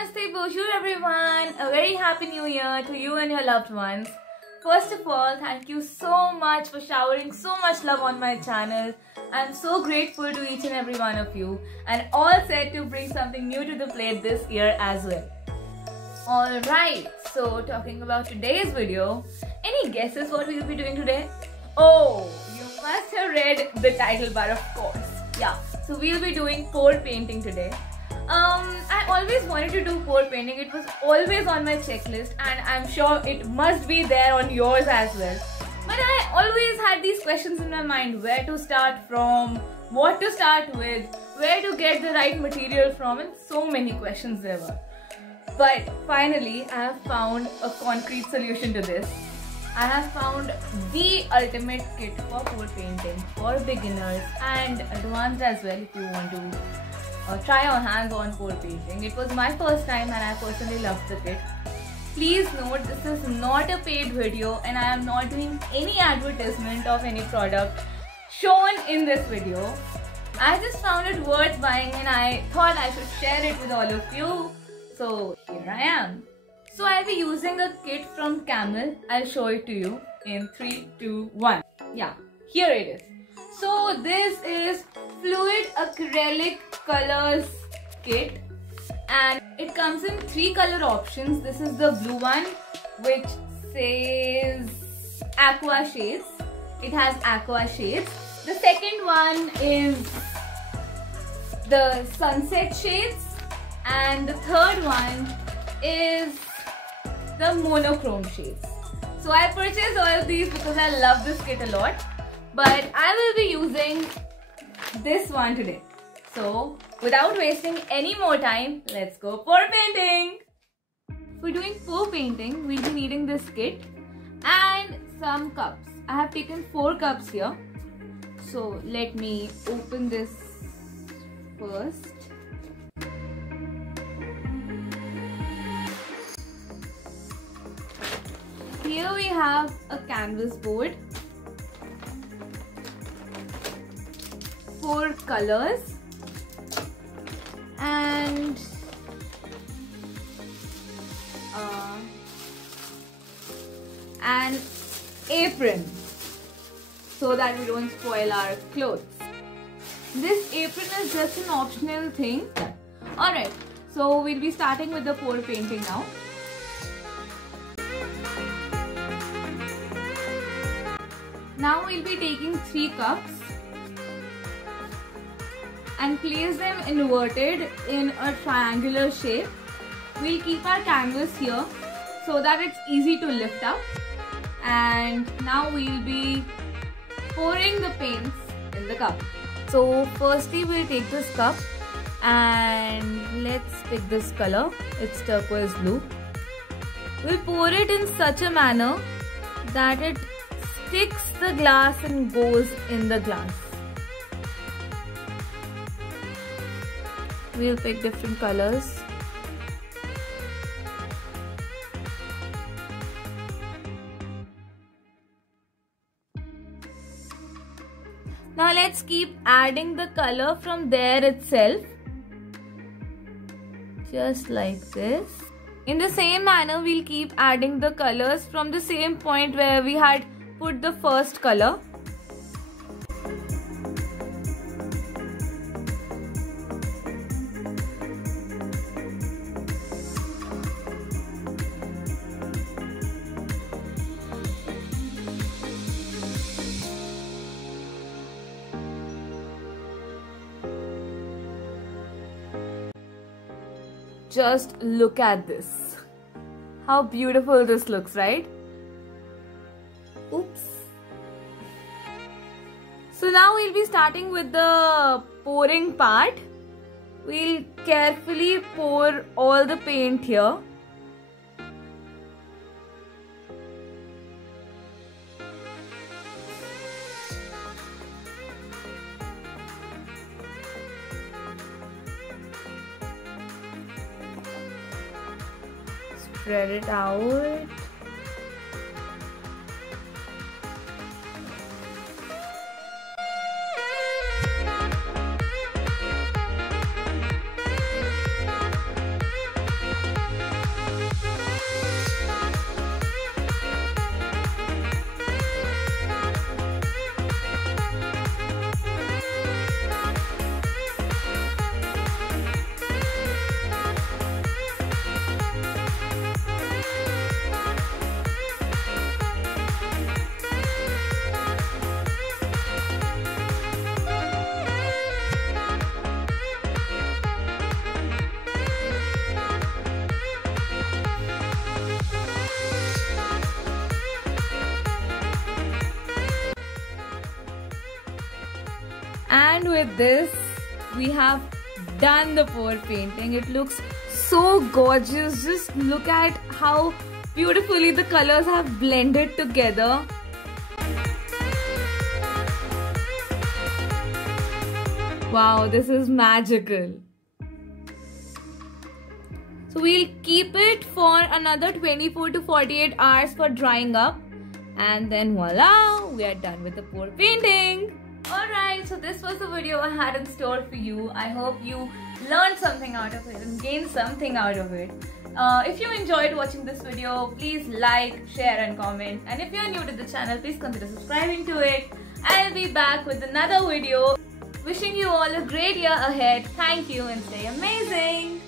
Namaste, bonjour everyone. A very happy new year to you and your loved ones. First of all, thank you so much for showering so much love on my channel. I'm so grateful to each and every one of you and all set to bring something new to the plate this year as well. Alright, so talking about today's video, any guesses what we'll be doing today? Oh, you must have read the title bar, of course. Yeah, so we'll be doing pour painting today. I always wanted to do pour painting. It was always on my checklist and I'm sure it must be there on yours as well. But I always had these questions in my mind: where to start from, what to start with, where to get the right material from, and so many questions there were. But finally, I have found a concrete solution to this. I have found the ultimate kit for pour painting for beginners and advanced as well if you want to try your hands on pour painting. It was my first time and I personally loved the kit. Please note, this is not a paid video and I am not doing any advertisement of any product shown in this video. I just found it worth buying and I thought I should share it with all of you. So here I am. So I'll be using a kit from Camel. I'll show it to you in 3, 2, 1. Yeah, here it is. So this is Fluid Acrylic Colors kit and it comes in 3 color options. This is the blue one which says aqua shades. It has aqua shades. The second one is the sunset shades and the third one is the monochrome shades. So I purchased all of these because I love this kit a lot, but I will be using this one today. So without wasting any more time, let's go pour painting. For doing pour painting, we'll be needing this kit and some cups. I have taken 4 cups here. So let me open this first. Here we have a canvas board, 4 colors and an apron so that we don't spoil our clothes. This apron is just an optional thing. Alright, so we'll be starting with the pour painting now. Now we'll be taking 3 cups and place them inverted in a triangular shape. We'll keep our canvas here so that it's easy to lift up. And now we'll be pouring the paints in the cup. So firstly we'll take this cup and let's pick this color. It's turquoise blue. We'll pour it in such a manner that it sticks the glass and goes in the glass. We'll pick different colors. Now let's keep adding the color from there itself. Just like this. In the same manner, we'll keep adding the colors from the same point where we had put the first color. Just look at this. How beautiful this looks, right? Oops. So now we'll be starting with the pouring part. We'll carefully pour all the paint here. Spread it out. And with this, we have done the pour painting. It looks so gorgeous. Just look at how beautifully the colors have blended together. Wow, this is magical. So we'll keep it for another 24 to 48 hours for drying up. And then voila, we are done with the pour painting. Alright, so this was the video I had in store for you. I hope you learned something out of it and gained something out of it. If you enjoyed watching this video, please like, share and comment. And if you are new to the channel, please consider subscribing to it. I'll be back with another video. Wishing you all a great year ahead. Thank you and stay amazing.